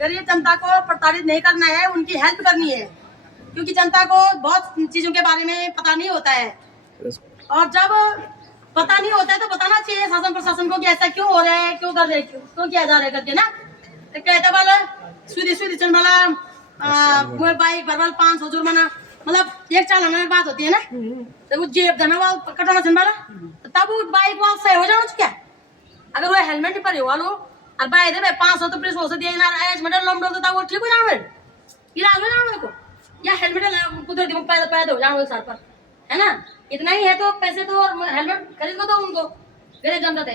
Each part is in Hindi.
गरीब जनता को प्रताड़ित नहीं करना है, उनकी हेल्प करनी है, क्योंकि जनता को बहुत चीजों के बारे में पता नहीं होता है। और जब पता नहीं होता है तो बताना चाहिए शासन प्रशासन को कि ऐसा क्यों हो रहा है, क्यों कर रहे, क्यों किया जा रहा है करके ना। तो कहते वाला सुधी चल वाला बाइक भरवाल 500 जुर्माना, मतलब एक चाल हमारे बात होती है ना, तो वो जेब देना वाला कटाना चल वाला, तब वो बाइक वाला सही हो जाना क्या। अगर वो हेलमेट पर हुआ लो और बाइक दे 500 तो पुलिस हो सकती है ना, एज मेडल लम डल तो वो ठीक हो जाना, इलाज हो जाना को, या हेलमेट कुदरती वो पैदा हो जाना सर पर, है ना। इतना ही है तो पैसे तो हेलमेट खरीद लो तो उनको गरीब जनता थे,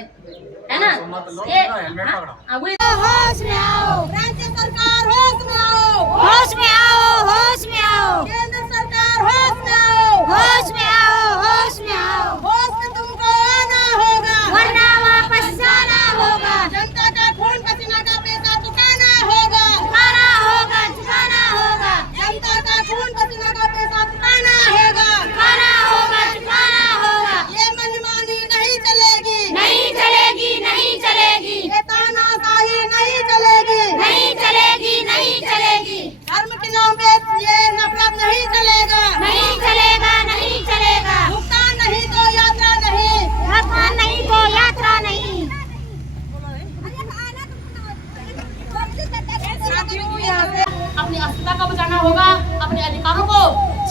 है ना। होश में आओ, राज्य सरकार होश में आओ, होश में आओ, होश में आओ, केंद्र सरकार होश में आओ, होश में आओ, होश में आओ, होश में तुमको आना होगा, वरना वापस जाना होगा। जनता का खून पसीना का पैसा चुकाना होगा, चुकाना होगा, चुकाना होगा। जनता का खून पसीना का पैसा चुकाना होगा, चुकाना होगा, चुकाना होगा। ये मनमानी नहीं चलेगी, नहीं चलेगी, नहीं चलेगी। ये तानाशाही नहीं चलेगी, नहीं चलेगी, नहीं चलेगी। धर्म के नाम पे ये नफरत नहीं चलेगा, नहीं चलेगा, नहीं चलेगा। भुगतान नहीं तो यात्रा नहीं, भुगतान नहीं तो यात्रा नहीं। अपनी अस्मिता को बचाना होगा, अपने अधिकारों को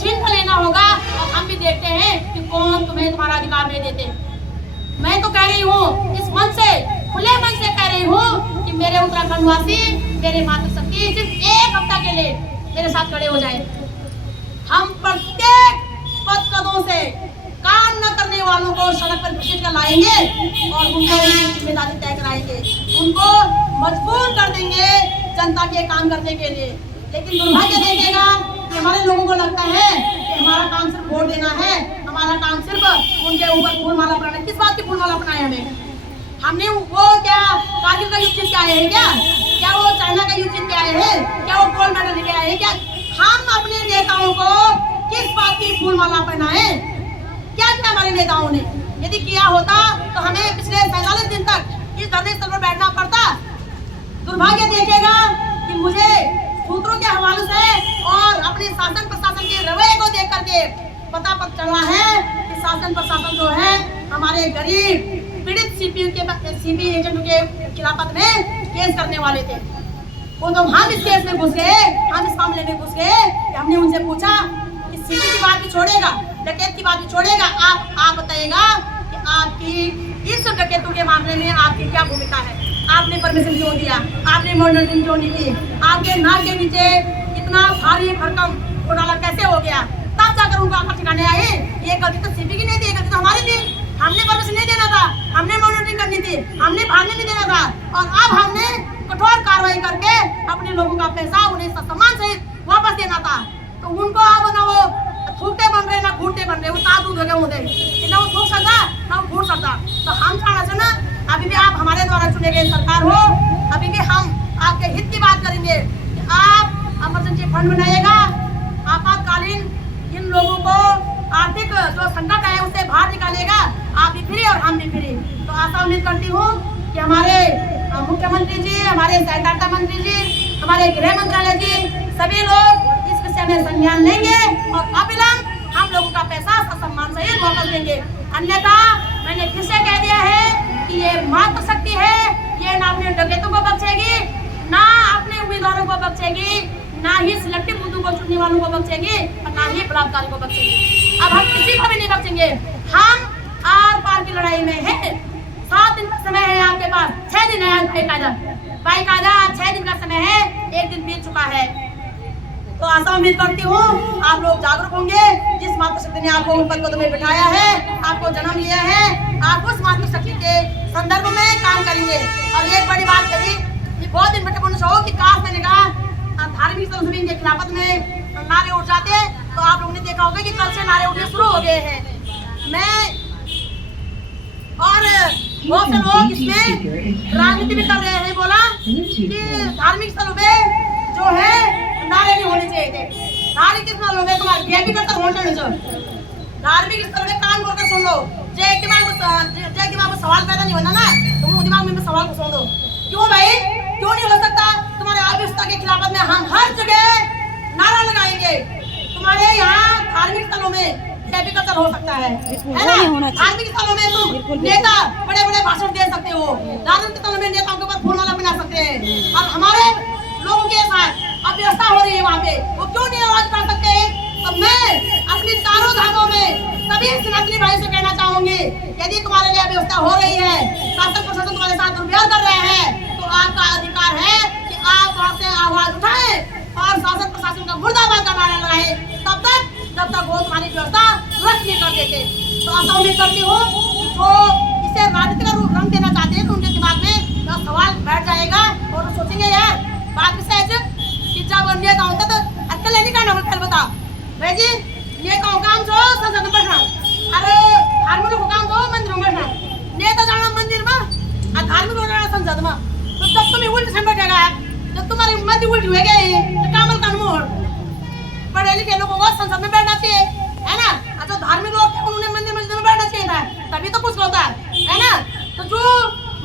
छीन कर लेना होगा। और हम भी देखते हैं कि कौन तुम्हें तुम्हारा अधिकार नहीं देते। मैं तो कह रही हूँ इस मन से, खुले मन से कह रही हूँ कि मेरे उत्तराखंड वासी, मेरे मातृशक्ति सिर्फ एक हफ्ता के लिए मेरे साथ खड़े हो जाए। हम प्रत्येक पदों से काम न करने वालों को सड़क पर घसीट कर लाएंगे और उनको जिम्मेदारी तय कराएंगे, उनको मजबूर कर देंगे जनता के काम करने के लिए। लेकिन दुर्भाग्य देखेगा कि हमारे लोगों को लगता है कि हमारा काम सिर्फ वोट देना है, हमारा काम सिर्फ उनके ऊपर फूलमाला बनाना है। किस बात की फूलमाला बनाए हमने वो क्या कारगिल का युद्ध जीत के आए हैं क्या वो चाइना का युद्ध जीत के आए हैं, क्या वो गोल्ड मेडल लेके आए हैं क्या। हम अपने नेताओं को किस बात की फूलमाला पहनाए, क्या किया हमारे नेताओं ने। यदि किया होता तो हमें पिछले 45 दिन तक इस धरने स्थल पर बैठना पड़ता। दुर्भाग्य देखेगा कि मुझे सूत्रों के हवाले से और अपने शासन प्रशासन के रवैये को देख करके पता चला है कि शासन प्रशासन जो है हमारे गरीब पीड़ित सीपी एजेंट के खिलाफत में केस करने वाले थे। वो तो हम इस केस में घुस गए, हम इस मामले में घुस गए कि हमने उनसे पूछा कि सीपी की बात भी छोड़ेगा, डकैत की बात भी छोड़ेगा, आप बताइएगा कि आपकी इस डकैतों के मामले में आपकी क्या भूमिका है, आपने परमिशन क्यों दिया, आपने मॉनिटरिंग क्यों नहीं की, आपके नाक के नीचे इतना भारी भरकम घोटाला कैसे हो गया। तब जाकर उनको आकर ठिकाने आए। ये गलती तो सीपी की नहीं थी, गलती तो हमारी थी। हमने परमिशन नहीं देना था, हमने मॉनिटरिंग करनी थी, हमने भागने नहीं देना था। और अब हमने कठोर कार्रवाई करके अपने लोगों का पैसा उन्हें सम्मान सहित वापस देना था। तो उनको अब ना वो थूकते बन रहे ना घूटते बन रहे, वो ताकत हो गए उधर कि ना वो थूक सकता ना वो घूट सकता। तो हम चाहना से ना अभी भी आप हमारे द्वारा चुने गए सरकार हो, अभी भी हम आपके हित की बात करेंगे कि आप इमरजेंसी फंड बनाइएगा, आपातकालीन इन लोगों को आर्थिक जो संकट है उससे बाहर निकालेगा। आप भी फ्री और हम भी फ्री। तो आशा उम्मीद करती हूँ कि हमारे मुख्यमंत्री जी, हमारे सहकारिता मंत्री जी, हमारे गृह मंत्रालय जी, सभी लोग इस विषय में संज्ञान लेंगे और अविलंब हम लोगों का पैसा सम्मान सहित वापस देंगे। अन्यथा मैंने फिर से कह दिया है कि ये मातृशक्ति है, ये ना अपने डकैतों को बख्शेगी, ना अपने उम्मीदवारों को बख्शेगी, ना ही सिलेक्टिव बुद्धू को चुनने वालों को बख्शेगी और ना ही बलात्कारी को बख्शेगी। अब हम किसी को भी नहीं बख्शेंगे। हम आर पार की लड़ाई में है। 7 दिन का समय है आपके पास, 6 दिन है बाकायदा 6 दिन का समय है, 1 दिन बीत चुका है। तो आशा उम्मीद करती हूँ आप लोग जागरूक होंगे। जिस मातृशक्ति ने आपको पद में बिठाया है, आपको जन्म लिया है, आप उस मातृशक्ति के संदर्भ में काम करेंगे। और एक बड़ी बात कही कि बहुत दिन हो कि काश मैंने कहा धार्मिक संस्कृति के खिलाफत में नारे उठ जाते, तो आप लोगों ने देखा होगा कि कल से नारे उठने शुरू हो गए हैं। मैं और बहुत से लोग इसमें राजनीति भी कर रहे हैं। बोला कि धार्मिक स्थलों पे जो है नारे नहीं होने चाहिए थे। धार्मिक स्थलों पे तुम्हारे वीआईपी करता होना चाहिए। धार्मिक स्थलों पे कान खोल कर सुन लो। जय दिमाग में सवाल पैदा नहीं होना ना, तुम दिमाग में सवाल को सुन दो। क्यों भाई, क्यों नहीं हो सकता? तुम्हारे आप बदल हो सकता है ना। वो नहीं होना चाहिए। धार्मिक स्थलों में तुम बिल्कुल, नेता बड़े बड़े भाषण दे सकते हो, धार्मिक स्थलों में नेताओं के ऊपर फूलमाला बना सकते हैं, और हमारे लोगों के साथ अब व्यवस्था हो रही है वहाँ पे, वो क्यों नहीं आवाज उठा सकते हैं। तो मैं अपनी चारों धामों में सभी सनातनी भाई से कहना चाहूंगी, यदि तुम्हारे लिए व्यवस्था हो रही है, शासन प्रशासन तुम्हारे साथ दुर्व्यवहार कर रहे हैं, तो आपका अधिकार है कि आप वहाँ से आवाज उठाएं और शासन प्रशासन का मुर्दाबाद का नारा लगाएं, तब तक जब तक वो तुम्हारी व्यवस्था दुरुस्त नहीं कर देते। तो आशा उम्मीद करती हूँ जो इसे राजनीति का रूप रंग देना चाहते हैं, तो उनके दिमाग में यह सवाल बैठ जाएगा और वो सोचेंगे यार बात विषय कि जब नेता होता तो अकेले नहीं करना पहले बता भाई जी, नेताओं काम जो संसद में बैठना, अरे धार्मिक को काम जो मंदिर में बैठना, नेता जाना मंदिर में और धार्मिक को जाना संसद में। तो जब तुम्हें उल्टी से बैठेगा, जब तुम्हारी मंदिर उल्टी हो गई तो कामल कानून पढ़े लिखे लोगों को संसद में बैठना चाहिए, है ना। और जो धार्मिक लोग थे उन्होंने मंदिर मस्जिद में बैठना चाहिए था, तभी तो कुछ होता है ना। तो जो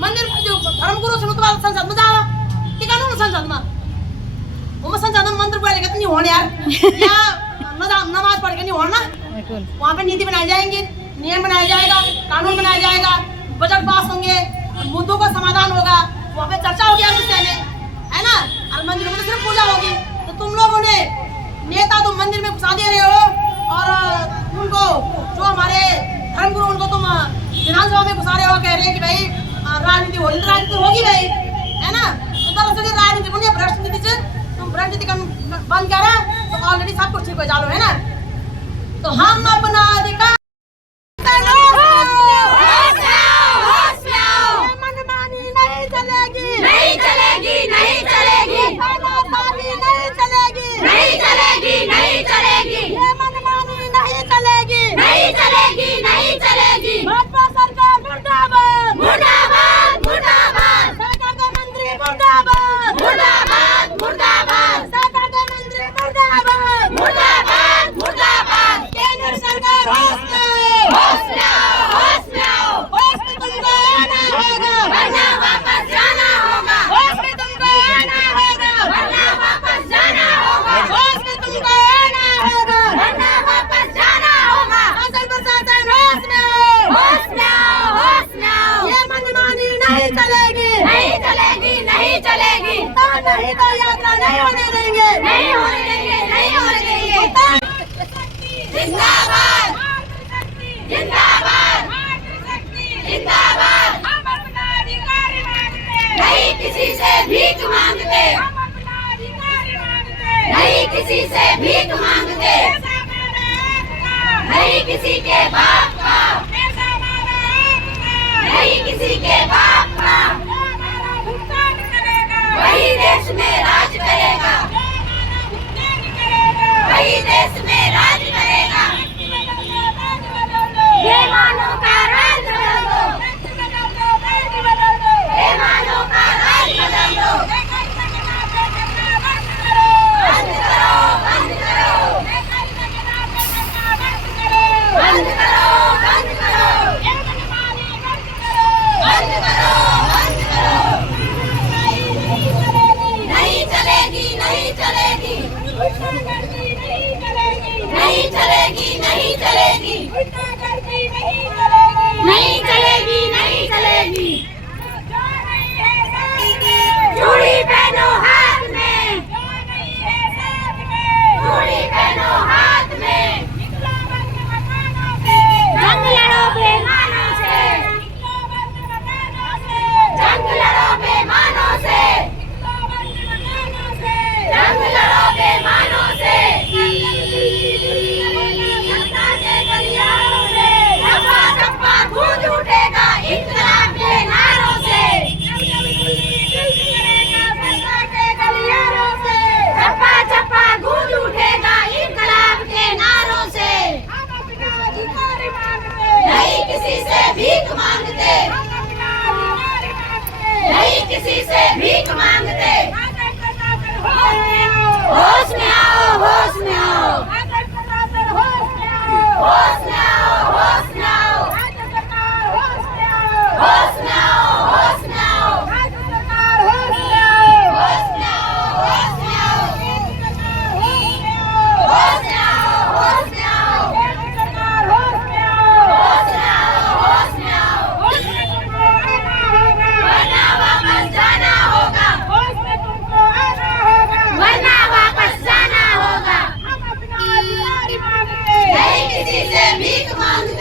मंदिर जो धर्मगुरु से मतलब संसद में जाओ कि कानून संसद में वो संसद में मंत्र पढ़ेगा तो नहीं होने यार, या नमाज पढ़ के नहीं होना। वहाँ पे नीति बनाई जाएंगी, नियम बनाया जाएगा, कानून बनाया जाएगा, बजट पास होंगे, मुद्दों का समाधान होगा, वहाँ पे चर्चा होगी इस विषय में, है ना। और मंदिर में तो सिर्फ पूजा होगी। तो तुम लोगों ने नेता तो मंदिर में घुसा दे रहे हो और उनको जो हमारे धर्मगुरु उनको तुम विधानसभा में घुसा रहे हो, कह रहे हैं कि भाई राजनीति होगी, तो राजनीति होगी भाई, है ना। तो दरअसल राजनीति बनी भ्रष्ट नीति से तुम राजनीति बंद करा तो ऑलरेडी सब कुछ ठीक हो जालो, है ना। तो हम अपना अधिकार मनमानी नहीं चलेगी, नहीं चलेगी, नहीं चलेगी, नहीं चलेगी, नहीं चलेगी, नहीं चलेगी, ये मनमानी नहीं चलेगी, नहीं चलेगी, नहीं चलेगी। भाजपा सरकार मुर्दाबाद, मुर्दाबाद, मुर्दाबाद, सरकार के मंत्री मुर्दाबाद, मुर्दाबाद, मुर्दाबाद, सरकार के मंत्री मुर्दाबाद, मुर्दाबाद, मुर्दाबाद। केंद्र सरकार होश में, होश में आओ, होश में आओ, होश में तुमको आना होगा, वरना वापस जाना होगा, होश में तुमको आना होगा, वरना वापस जाना होगा, होश में तुमको आना होगा, वरना वापस जाना होगा। शासन प्रशासन होश में आओ, होश में आओ, होश में आओ, ये मनमानी नहीं चलेगी, नहीं चलेगी, नहीं चलेगी, नहीं तो यात्रा नहीं होने देंगे, नहीं होने देंगे, नहीं होने देंगे। जिंदाबाद, जिंदाबाद, जिंदाबाद। हम अपना अधिकार मांगते, नहीं किसी से भीख मांगते, हम अपना अधिकार मांगते, नहीं किसी से भीख मांगते, ऐसा हमारा हक था, नहीं किसी के बाप का, ऐसा हमारा हक था, नहीं किसी के बाप का। जो हमारा भुगतान करेगा, वही देश में राज करेगा, जो हमारा भुगतान करेगा, वही देश में राज करेगा। राज बदल दो, बेईमानों का राज बदल दो, राज बदल दो, बेईमानों का राज बदल दो। बंद करो, बंद करो, बंद करो, बंद करो, बंद करो, बंद करो। नहीं चलेगी, नहीं चलेगी, नहीं चलेगी, नहीं चलेगी, नहीं चलेगी, नहीं चलेगी। चूड़ी पहनो हाथ में, चूड़ी पहनो हाथ में, जंग लड़ो बेईमानों से, जंग लड़ो बेईमानों से, जंग लड़ो बेईमानों से। जनता के गलियारों में ठप्पा ठप्पा गूंज उठेगा इनकलाब के नारे। भीख मांगते